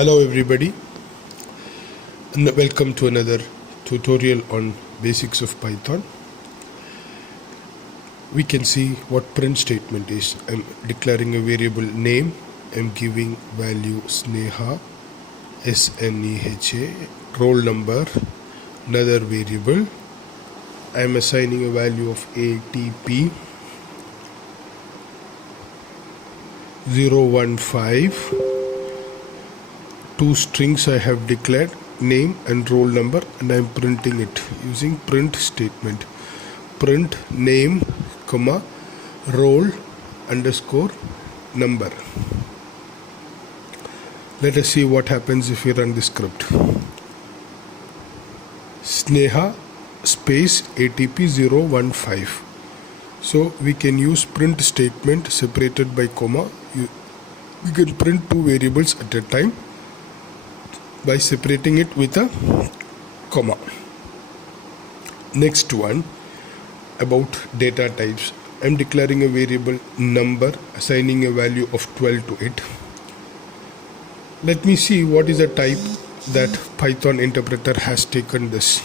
Hello everybody and welcome to another tutorial on basics of Python. We can see what print statement is. I'm declaring a variable name. I'm giving value Sneha, S-N-E-H-A, roll number, another variable. I'm assigning a value of ATP 015. Two strings I have declared, name and roll number, and I am printing it using print statement. Print name, comma, roll underscore number. Let us see what happens if we run the script. Sneha space ATP 015. So we can use print statement separated by comma. We can print two variables at a time by separating it with a comma. Next one, about data types. I am declaring a variable number, assigning a value of 12 to it. Let me see what is the type that Python interpreter has taken this.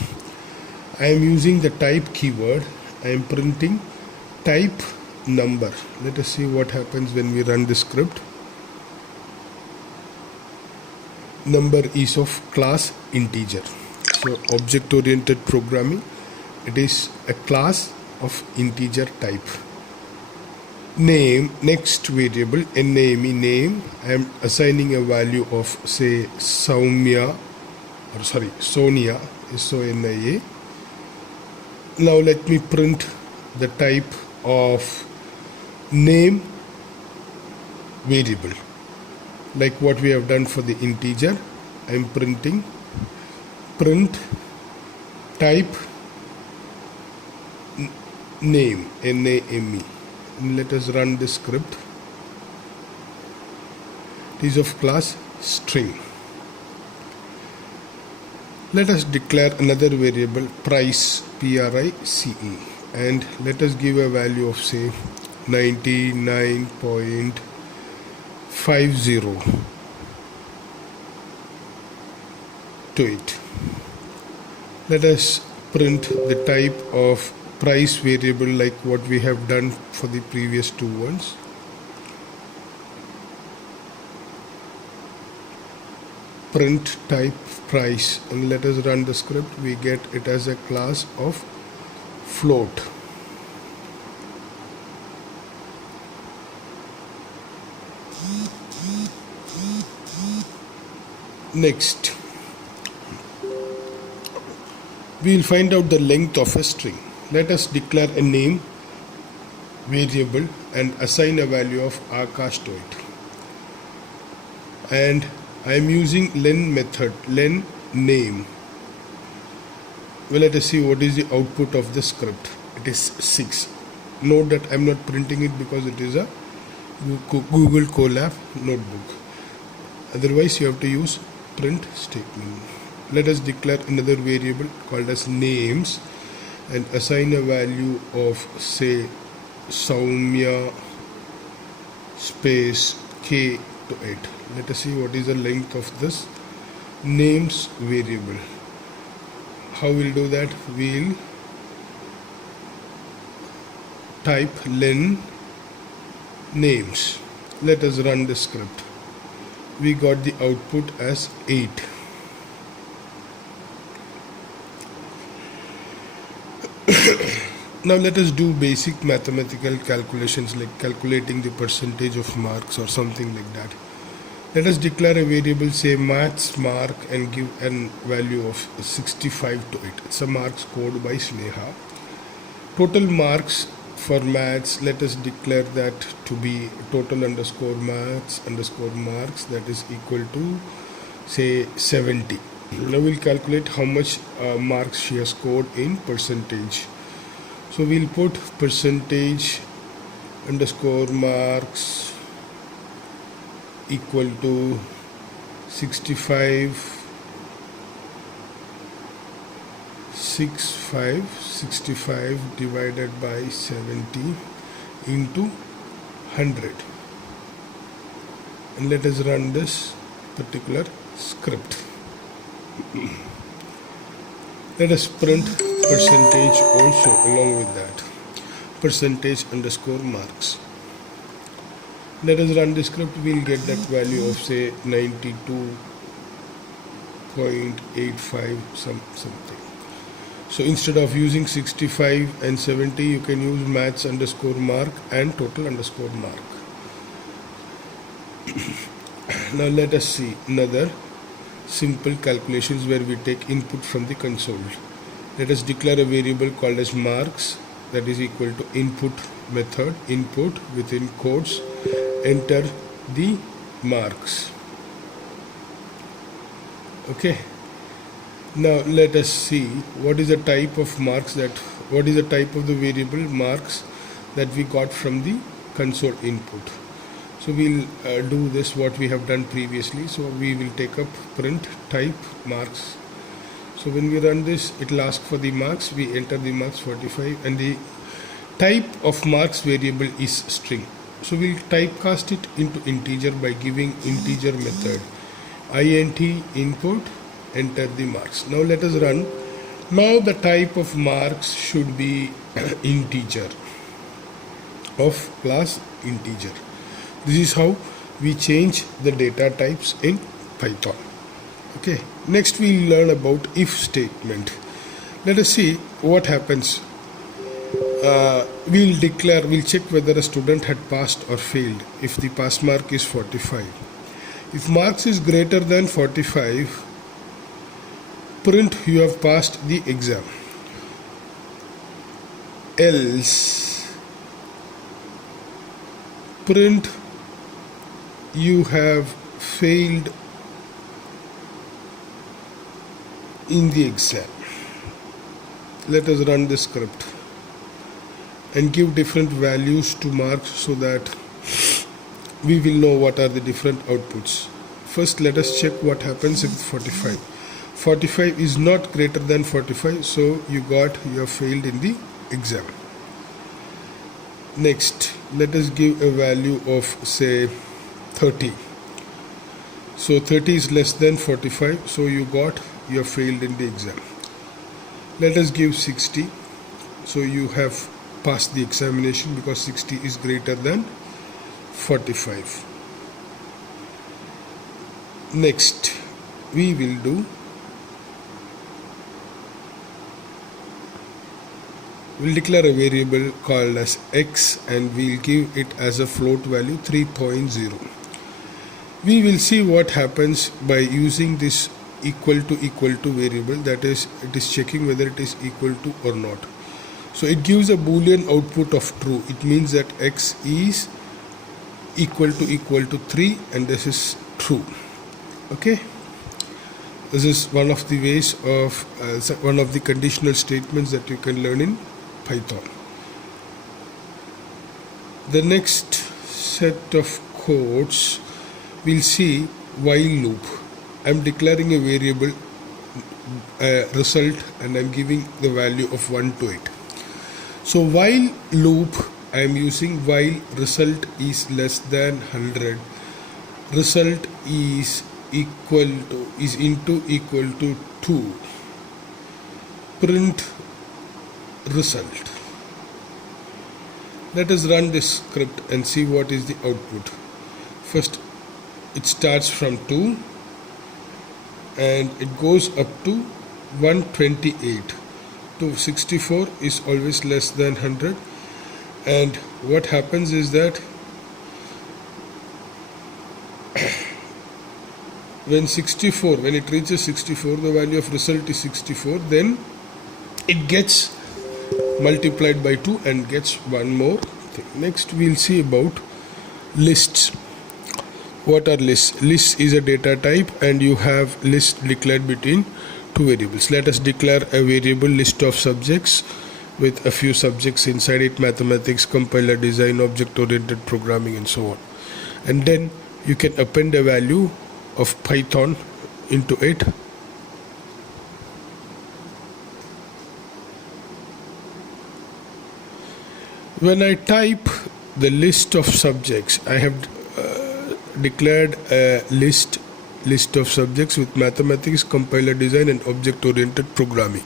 I am using the type keyword. I am printing type number. Let us see what happens when we run the script. Number is of class integer. So object oriented programming, it is a class of integer type. Name, next variable, name, I am assigning a value of say Sonia, Sonia. Now let me print the type of name variable. Like what we have done for the integer, I am printing print type name, N-A-M-E. Let us run the script. It is of class string. Let us declare another variable price, P-R-I-C-E, and let us give a value of say 99.50 to it. Let us print the type of price variable like what we have done for the previous two ones. Print type price, and let us run the script. We get it as a class of float. Next, we will find out the length of a string. Let us declare a name variable and assign a value of Akash to it. And I am using len method, len name. Well, let us see what is the output of the script. It is 6. Note that I am not printing it because it is a Google Colab notebook. Otherwise, you have to use print statement. Let us declare another variable called as names and assign a value of say Soumya space K to it. Let us see what is the length of this names variable. How we'll do that? We'll type len names. Let us run the script. We got the output as 8. Now let us do basic mathematical calculations like calculating the percentage of marks or something like that. Let us declare a variable say maths mark and give a value of 65 to it. It's a marks scored by Sneha. Total marks for maths, let us declare that to be total underscore maths underscore marks, that is equal to say 70. Now we'll calculate how much marks she has scored in percentage. So we'll put percentage underscore marks equal to 65 divided by 70 into 100, and let us run this particular script. Let us print percentage also along with that. Percentage underscore marks. Let us run the script. We'll get that value of say 92.85 something. So instead of using 65 and 70, you can use maths underscore mark and total underscore mark. Now let us see another simple calculations where we take input from the console. Let us declare a variable called as marks, that is equal to input method, input within quotes, enter the marks. Okay. Now let us see what is the type of marks what is the type of the variable marks that we got from the console input. So we'll do this what we have done previously. So we will take up print type marks. So when we run this, it will ask for the marks. We enter the marks 45, and the type of marks variable is string. So we'll typecast it into integer by giving integer method int input, enter the marks. Now let us run. Now the type of marks should be integer of class integer. This is how we change the data types in Python. Okay. Next we'll learn about if statement. Let us see what happens. We'll check whether a student had passed or failed if the pass mark is 45. If marks is greater than 45, print you have passed the exam. Else, print you have failed in the exam. Let us run the script and give different values to marks so that we will know what are the different outputs. First, let us check what happens with 45. 45 is not greater than 45, so you have failed in the exam. Next, let us give a value of say 30. So 30 is less than 45, so you have failed in the exam. Let us give 60. So you have passed the examination because 60 is greater than 45. Next, we will we'll declare a variable called as x, and we'll give it as a float value 3.0. We will see what happens by using this equal to variable, that is, it is checking whether it is equal to or not. So it gives a boolean output of true. It means that x is equal to 3, and this is true. Okay, this is one of the ways of one of the conditional statements that you can learn in Python. The next set of codes, we'll see while loop. I'm declaring a variable result, and I'm giving the value of 1 to it. So while loop, I'm using while result is less than 100, result is equal to 2, print result. Let us run this script and see what is the output. First, it starts from 2 and it goes up to 128. To 64 is always less than 100, and what happens is that when it reaches 64, the value of result is 64, then it gets multiplied by 2 and gets one more thing. Next, we'll see about lists. What are lists? List is a data type, and you have list declared between two variables. Let us declare a variable list of subjects with a few subjects inside it: mathematics, compiler, design, object-oriented programming, and so on. And then you can append a value of Python into it. When I type the list of subjects, I have declared a list list of subjects with mathematics, compiler design and object-oriented programming.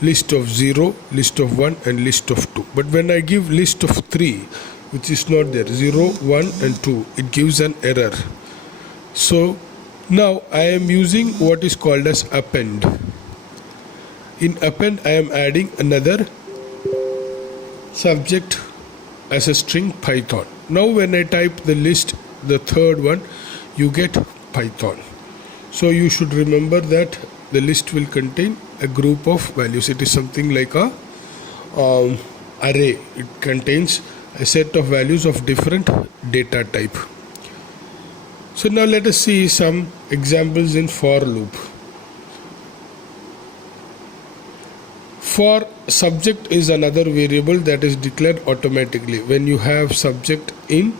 List of 0, list of 1 and list of 2. But when I give list of 3, which is not there, 0, 1 and 2, it gives an error. So now I am using what is called as append. In append I am adding another subject as a string Python. Now when I type the list, the third one, you get Python. So you should remember that the list will contain a group of values. It is something like a array. It contains a set of values of different data type. So now let us see some examples in for loop. For subject is another variable that is declared automatically when you have subject in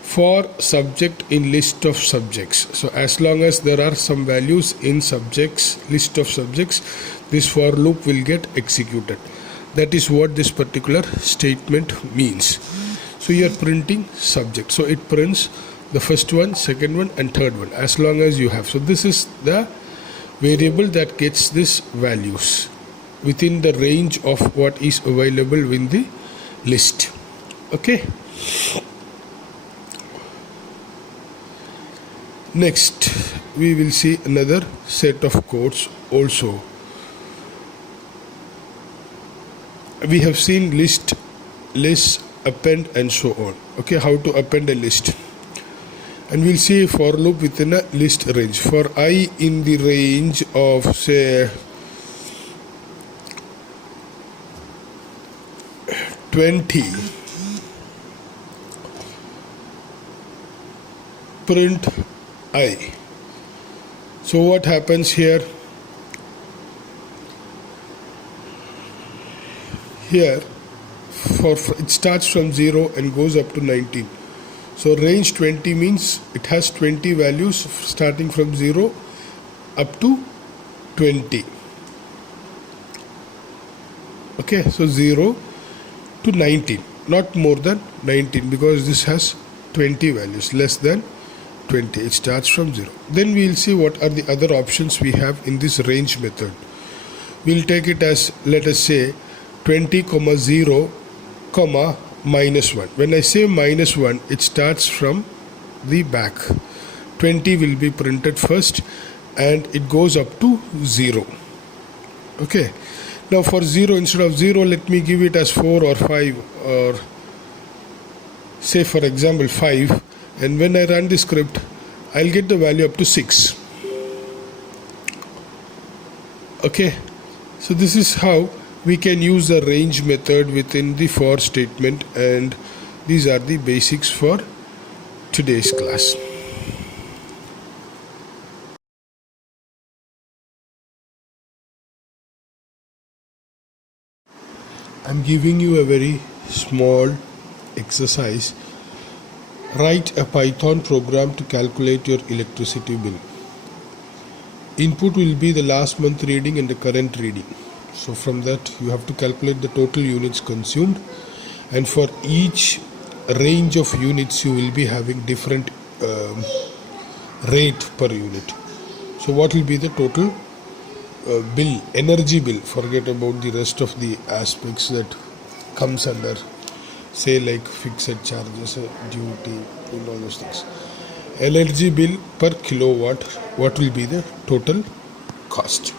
for subject in list of subjects. So as long as there are some values in subjects, list of subjects, this for loop will get executed. That is what this particular statement means. So you are printing subject. So it prints the first one, second one and third one as long as you have. So this is the variable that gets these values within the range of what is available in the list. Okay. Next, we will see another set of codes also. We have seen list, append and so on. Okay, how to append a list. And we'll see for loop within a list range. For I in the range of say 20, print I. So what happens here? Here it starts from 0 and goes up to 19. So range 20 means it has 20 values starting from 0 up to 20. Okay, so 0 to 19, not more than 19, because this has 20 values, less than 20. It starts from 0. Then we will see what are the other options we have in this range method. We will take it as, let us say 20, 0, minus 1. When I say minus 1, it starts from the back. 20 will be printed first and it goes up to 0. Okay. Now for 0, instead of 0, let me give it as 4 or 5 or say for example 5, and when I run the script I'll get the value up to 6. Okay, so this is how we can use the range method within the for statement, and these are the basics for today's class. I'm giving you a very small exercise. Write a Python program to calculate your electricity bill. Input will be the last month reading and the current reading. So from that you have to calculate the total units consumed, and for each range of units you will be having different rate per unit. So what will be the total bill, energy bill? Forget about the rest of the aspects that comes under, say like fixed charges, duty and all those things. Energy bill per kilowatt, what will be the total cost?